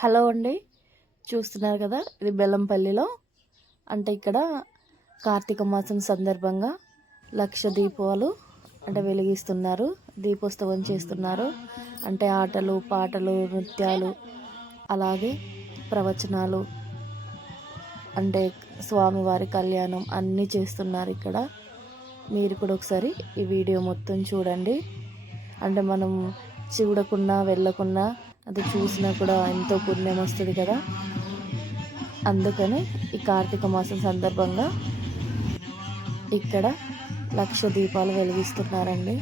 Hello అండి, చూస్తున్నారు కదా, ఇది బెల్లంపల్లిలో. అంటే ఇక్కడ కార్తీక మాసం సందర్భంగా 1,00,000 దీపాలు అంటే వెలిగిస్తున్నారు, దీపోత్సవం చేస్తున్నారు. అంటే ఆటలు పాటలు నృత్యాలు అలాగే ప్రవచనాలు, అంటే స్వామివారి కళ్యాణం అన్నీ చేస్తున్నారు ఇక్కడ. మీరు కూడా ఒకసారి ఈ వీడియో మొత్తం చూడండి. అంటే మనం చూడకుండా వెళ్ళకుండా అది చూసినా కూడా ఎంతో పుణ్యం వస్తుంది కదా. అందుకని ఈ కార్తీక మాసం సందర్భంగా ఇక్కడ 1,00,000 దీపాలు వెలిగిస్తున్నారండి.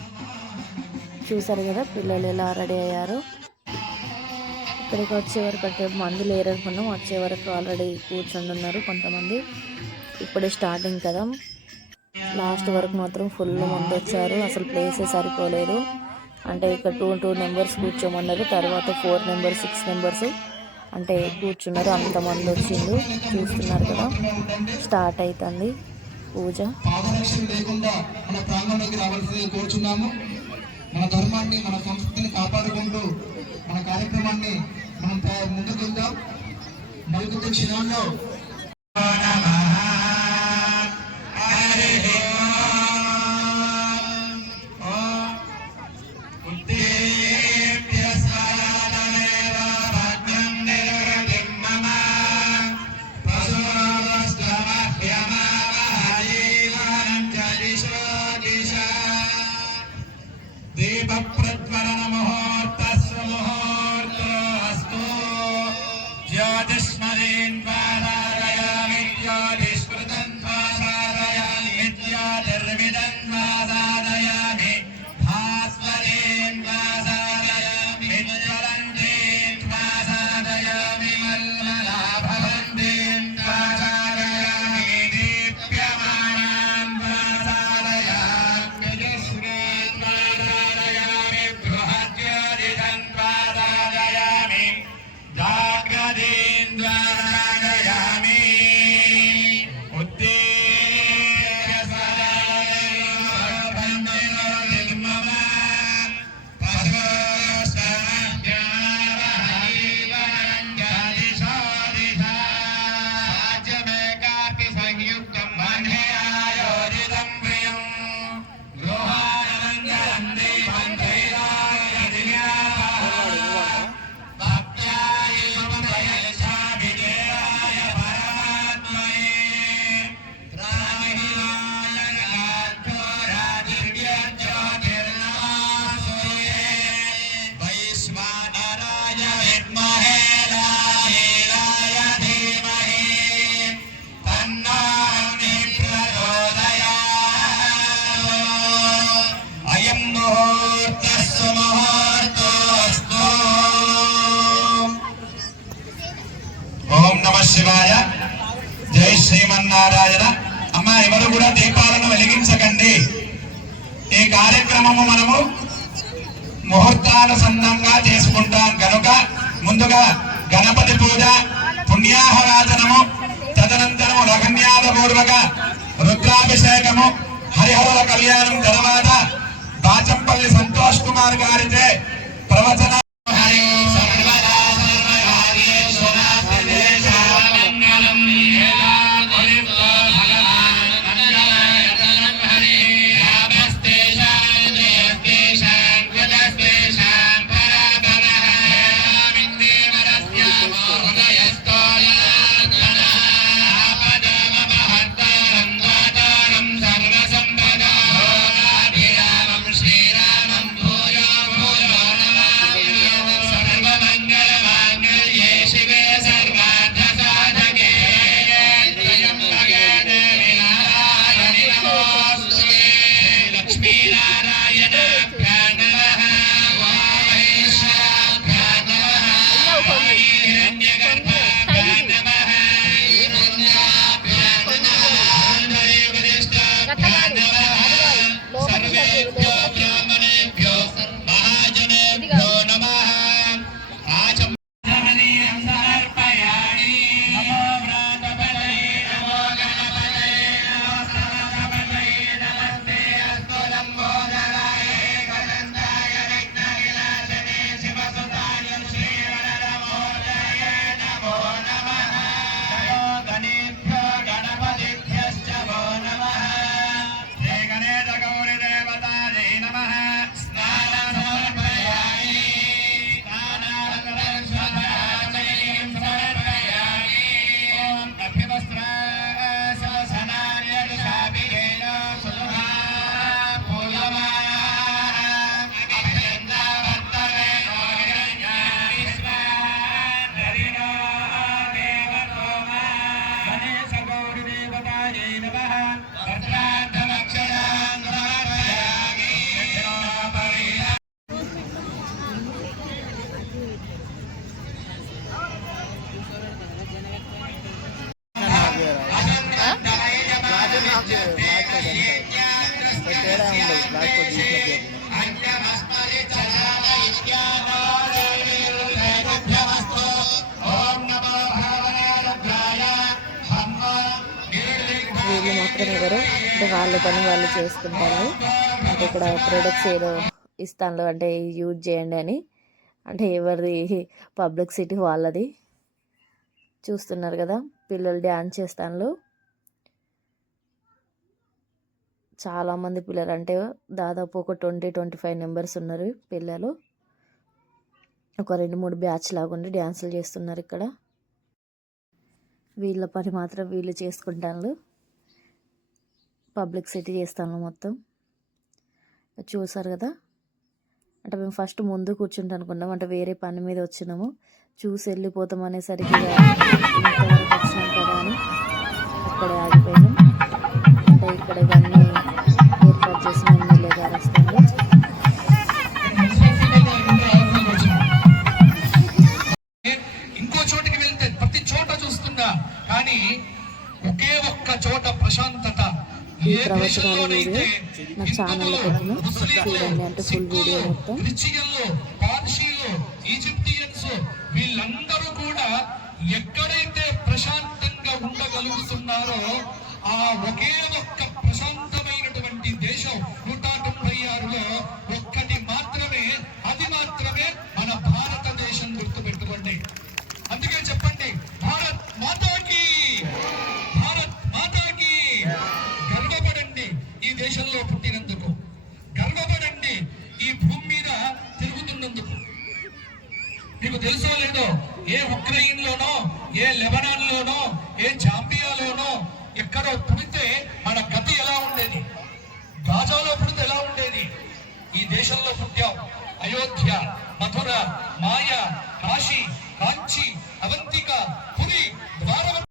చూసారు కదా పిల్లలు ఎలా రెడీ అయ్యారు. ఇక్కడికి వచ్చే వరకు అంటే మంది లేరనుకున్నాం, వచ్చే వరకు ఆల్రెడీ కూర్చొని ఉన్నారు కొంతమంది. ఇప్పుడే స్టార్టింగ్ కదా, లాస్ట్ వరకు మాత్రం ఫుల్ మంది వచ్చారు. అసలు ప్లేసే సరిపోలేదు. అంటే ఇక్కడ 2 మెంబర్స్ కూర్చోమన్నారు, తర్వాత 4 మెంబర్స్ 6 మెంబర్స్ అంటే కూర్చున్నారు. అంతమంది వచ్చిండు. చూస్తున్నారు కదా, స్టార్ట్ అవుతుంది పూజ. మన ధర్మాన్ని మన సంస్కృతిని కాపాడుకుంటూ మన కార్యక్రమాన్ని మనం ముందుకు వెళ్దాం. మరికొద్ది క్షణాల్లో శివాయ, జై శ్రీమన్నారాయణ. అమ్మ ఎవరు కూడా దీపాలను వెలిగించకండి. ఈ కార్యక్రమము మనము ముహూర్తానుసంధంగా చేసుకుంటాం కనుక ముందుగా గణపతి పూజ, పుణ్యాహవాచనము, తదనంతరము లఘన్యాల పూర్వక రుద్రాభిషేకము, హరిహరుల కళ్యాణం తర్వాత బాచంపల్లి సంతోష్ కుమార్ గారిచే ప్రవచన మాత్రం ఎవరు అంటే వాళ్ళ పని వాళ్ళు చేసుకుంటారు. అంటే ఇక్కడ ప్రొడక్ట్స్ ఏదో ఇస్తాను అంటే యూజ్ చేయండి అని, అంటే ఎవరిది పబ్లిసిటీ వాళ్ళది. చూస్తున్నారు కదా పిల్లలు డ్యాన్స్ చేస్తాను. చాలామంది పిల్లలు అంటే దాదాపు ఒక 20-25 మెంబర్స్ ఉన్నారు పిల్లలు. ఒక 2-3 బ్యాచ్ లాగా ఉండి డ్యాన్సులు చేస్తున్నారు ఇక్కడ. వీళ్ళ పని మాత్రం వీళ్ళు చేసుకుంటాను. పబ్లిసిటీ చేస్తాను మొత్తం. చూసారు కదా, అంటే మేము ఫస్ట్ ముందు కూర్చుంటాం అనుకున్నాం, అంటే వేరే పని మీద వచ్చినాము, చూసి వెళ్ళిపోతాం అనేసరికి ఇంతవరకు వచ్చినాం కదా అని అక్కడే ఆగిపోయినాం. అంటే ఇక్కడ ఇవన్నీ ఏర్పాటు చేసిన ఎమ్మెల్యే గారు వస్తుంది. ఇంకో చోటికి వెళ్తే ప్రతి చోట చూస్తున్నా కానీ ఒకే ఒక్క చోట ప్రశాంతత. ఈ ప్రవచనాల వీడియో నా ఛానల్లో పెట్టిన చూడండి, అంటే ఫుల్ వీడియో మొత్తం. ఈజిప్టియన్స్ వీళ్ళందరూ కూడా ఎక్కడైతే ప్రశాంతంగా ఉండగలుగుతున్నారో ఆ ఒకే ఒక్క ప్రశాంతమైనటువంటి దేశం 196లో ఒక్కటి మాత్రమే, అది మాత్రమే మన భారతదేశం. గుర్తుపెట్టుకోండి. అందుకే చెప్పండి, భారత్ మాతాకి, భారత్ మాతాకి. గర్వపడండి ఈ దేశంలో పుట్టినందుకు, గర్వపడండి ఈ భూమి మీద తిరుగుతున్నందుకు. మీకు తెలుసో లేదో, ఏ ఉక్రెయిన్ లోనో, ఏ లెబనాన్ లోనో, ఏ జాంబియాలోనో ఎక్కడో పుడితే మన గతి ఎలా ఉండేది, గాజాలో పుడితే ఎలా ఉండేది. ఈ దేశంలో పుట్టాం. అయోధ్య, మథుర, మాయ, కాశీ, కాంచి, అవంతిక, పురి, ద్వారవతి.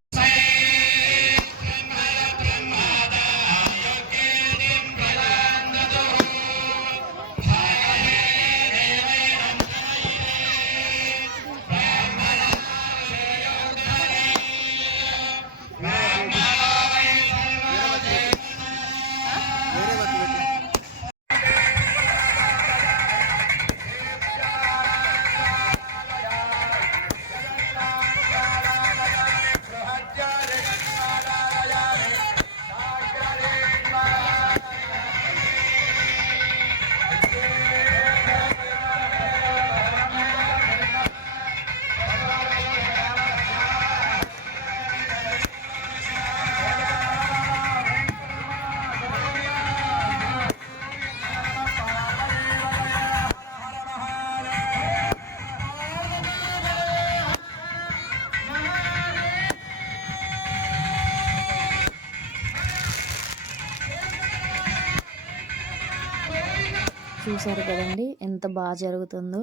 చూసారు కదండి ఎంత బాగా జరుగుతుందో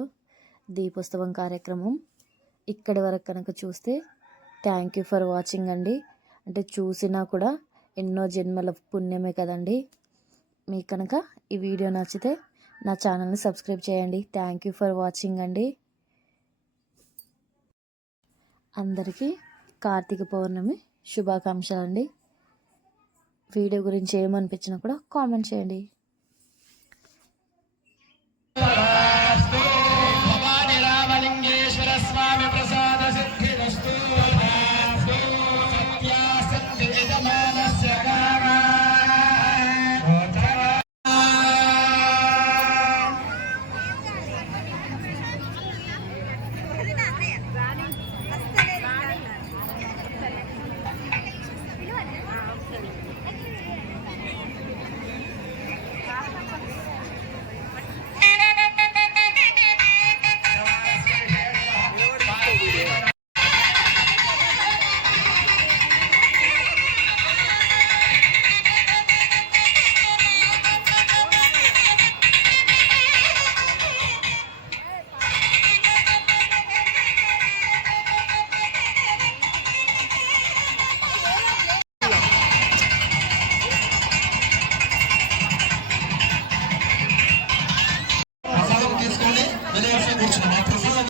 దీపోత్సవం కార్యక్రమం. ఇక్కడి వరకు కనుక చూస్తే థ్యాంక్ యూ ఫర్ వాచింగ్ అండి. అంటే చూసినా కూడా ఎన్నో జన్మల పుణ్యమే కదండి. మీకు కనుక ఈ వీడియో నచ్చితే నా ఛానల్ని సబ్స్క్రైబ్ చేయండి. థ్యాంక్ యూ ఫర్ వాచింగ్ అండి. అందరికీ కార్తీక పౌర్ణమి శుభాకాంక్షలు అండి. వీడియో గురించి ఏమనిపించినా కూడా కామెంట్ చేయండి.